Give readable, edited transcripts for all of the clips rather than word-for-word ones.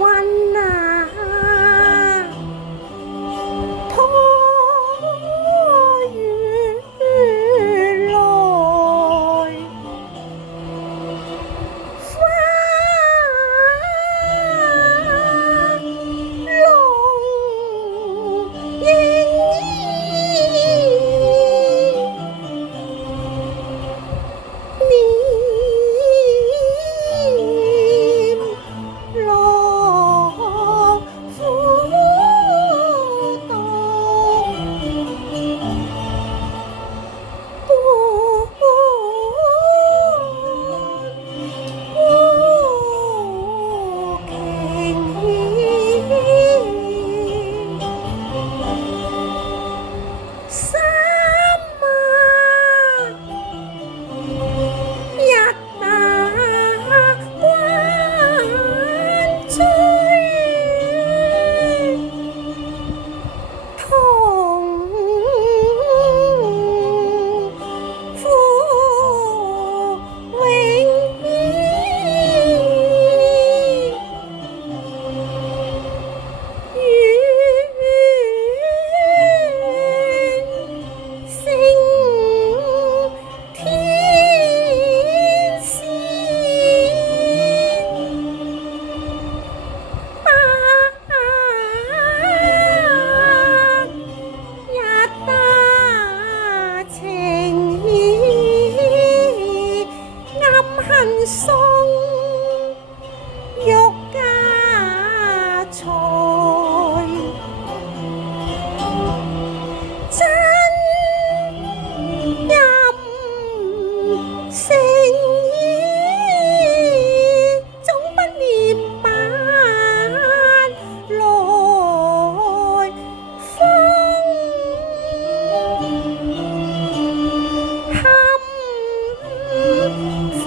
雲啊，拖雨來，花龍松玉家財，真任誠意，總不念晚來風堪花。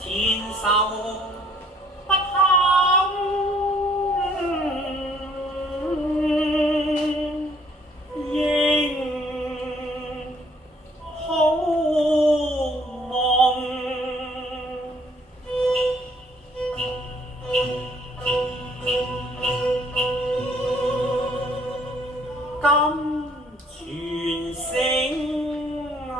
千手不堪應好夢，今傳聲啊！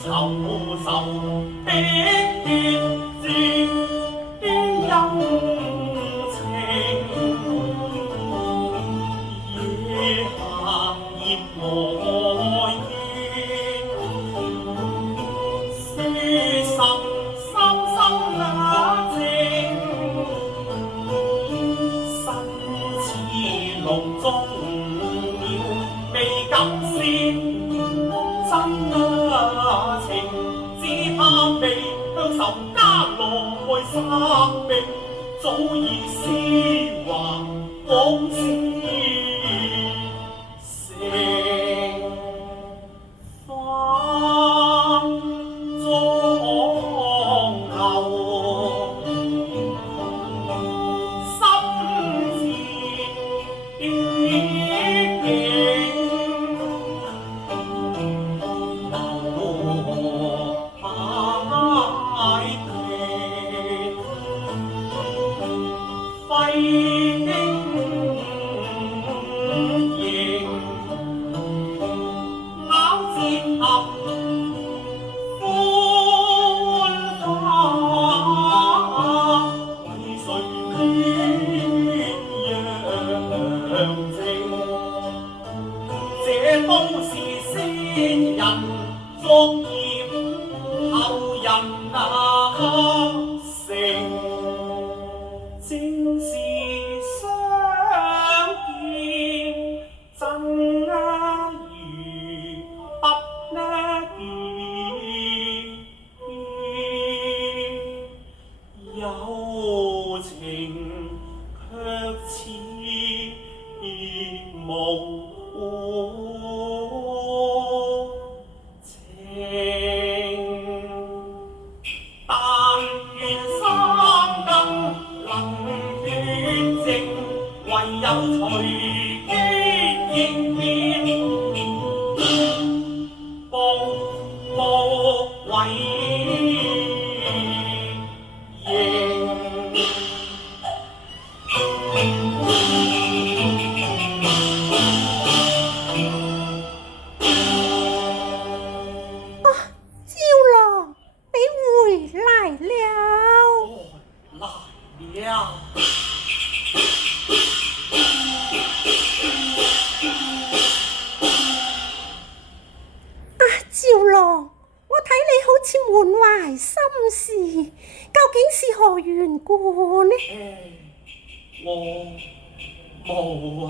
愁愁的斷絕恩情，夜下葉來怨，書心深深那情，身似籠中鳥，未敢先真情，只怕被鄉愁加來生命，早已絲滑往事成。這都是先人作業，後人成，正是相見真如不見，有情卻似無情，但願三更能斷情，唯有隨機應變，步為營。趙郎，你回來了。來了。趙郎，我睇你好似滿懷心事，究竟是何緣故呢？我冇啊。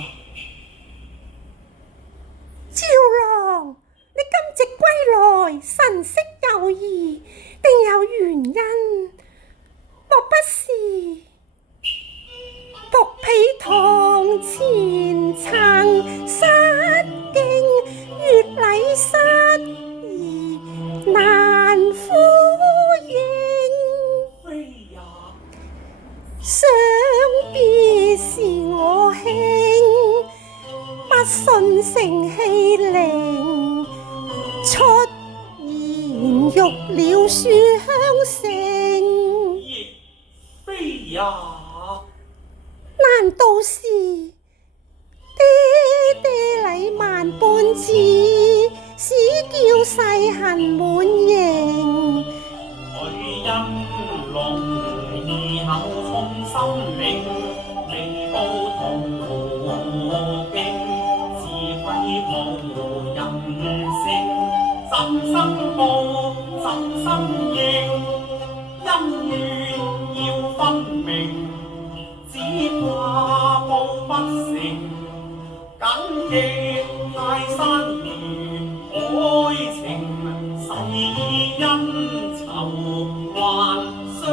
趙郎，你今夕歸來，神色有異，定有原因，莫不是僕婢堂前曾失敬，越禮失儀難呼應？非也。想必是我兄不信成欺凌，出言辱了書香城。亦非也。難道是爹爹禮萬般旨，使叫世痕滿盈？佢因龍意口衝心領，未報同途徑，自廢無人性，怎生報怎生應，恩怨要分明，只怕報不成，謹記泰山如愛情，誓因仇還相。